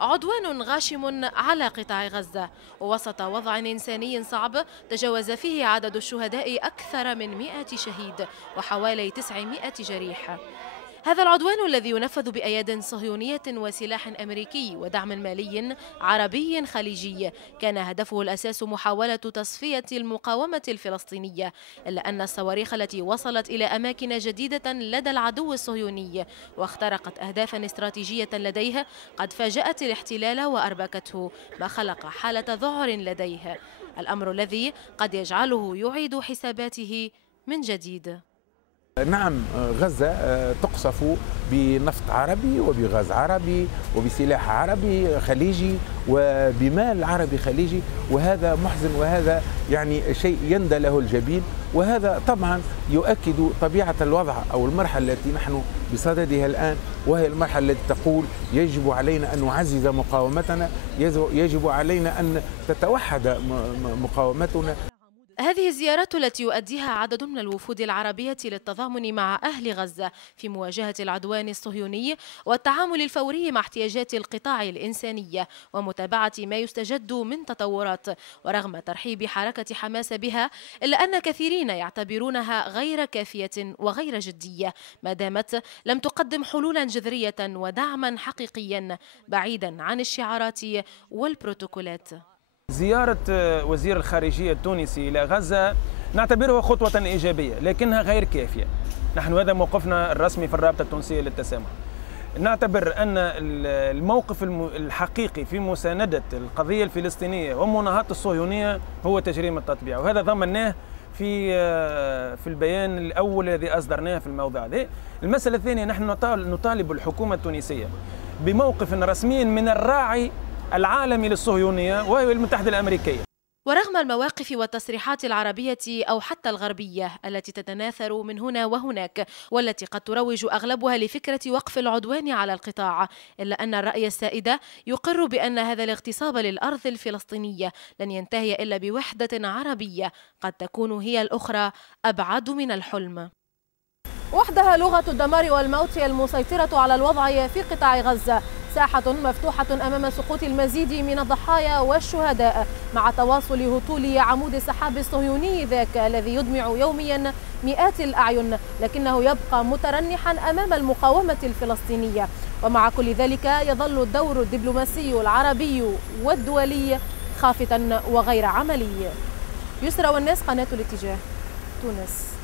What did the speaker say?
عدوان غاشم على قطاع غزة، ووسط وضع إنساني صعب تجاوز فيه عدد الشهداء أكثر من 100 شهيد وحوالي 900 جريح. هذا العدوان الذي ينفذ بأياد صهيونية وسلاح أمريكي ودعم مالي عربي خليجي كان هدفه الأساس محاولة تصفية المقاومة الفلسطينية، إلا أن الصواريخ التي وصلت إلى أماكن جديدة لدى العدو الصهيوني واخترقت أهدافا استراتيجية لديه قد فاجأت الاحتلال وأربكته، ما خلق حالة ذعر لديه، الأمر الذي قد يجعله يعيد حساباته من جديد. نعم، غزة تقصف بنفط عربي وبغاز عربي وبسلاح عربي خليجي وبمال عربي خليجي، وهذا محزن، وهذا يعني شيء يندى له الجبين، وهذا طبعا يؤكد طبيعة الوضع أو المرحلة التي نحن بصددها الآن، وهي المرحلة التي تقول يجب علينا أن نعزز مقاومتنا، يجب علينا أن تتوحد مقاومتنا. هذه الزيارات التي يؤديها عدد من الوفود العربية للتضامن مع أهل غزة في مواجهة العدوان الصهيوني والتعامل الفوري مع احتياجات القطاع الإنساني ومتابعة ما يستجد من تطورات، ورغم ترحيب حركة حماس بها إلا أن كثيرين يعتبرونها غير كافية وغير جدية ما دامت لم تقدم حلولا جذرية ودعما حقيقيا بعيدا عن الشعارات والبروتوكولات. زيارة وزير الخارجية التونسي إلى غزة نعتبرها خطوة إيجابية لكنها غير كافية. نحن هذا موقفنا الرسمي في الرابطة التونسية للتسامح. نعتبر أن الموقف الحقيقي في مساندة القضية الفلسطينية ومناهضة الصهيونية هو تجريم التطبيع، وهذا ضمناه في البيان الأول الذي أصدرناه في الموضوع هذا. المسألة الثانية، نحن نطالب الحكومة التونسية بموقف رسمي من الراعي العالمي للصهيونية وهي المتحدة الأمريكية. ورغم المواقف والتصريحات العربية أو حتى الغربية التي تتناثر من هنا وهناك والتي قد تروج أغلبها لفكرة وقف العدوان على القطاع، إلا أن الرأي السائد يقر بأن هذا الاغتصاب للأرض الفلسطينية لن ينتهي إلا بوحدة عربية قد تكون هي الأخرى أبعد من الحلم. وحدها لغة الدمار والموت المسيطرة على الوضع في قطاع غزة، ساحة مفتوحة أمام سقوط المزيد من الضحايا والشهداء مع تواصل هطول عمود السحاب الصهيوني ذاك الذي يدمع يوميا مئات الأعين، لكنه يبقى مترنحا أمام المقاومة الفلسطينية. ومع كل ذلك يظل الدور الدبلوماسي العربي والدولي خافتا وغير عملي. يسرى والناس، قناة الاتجاه، تونس.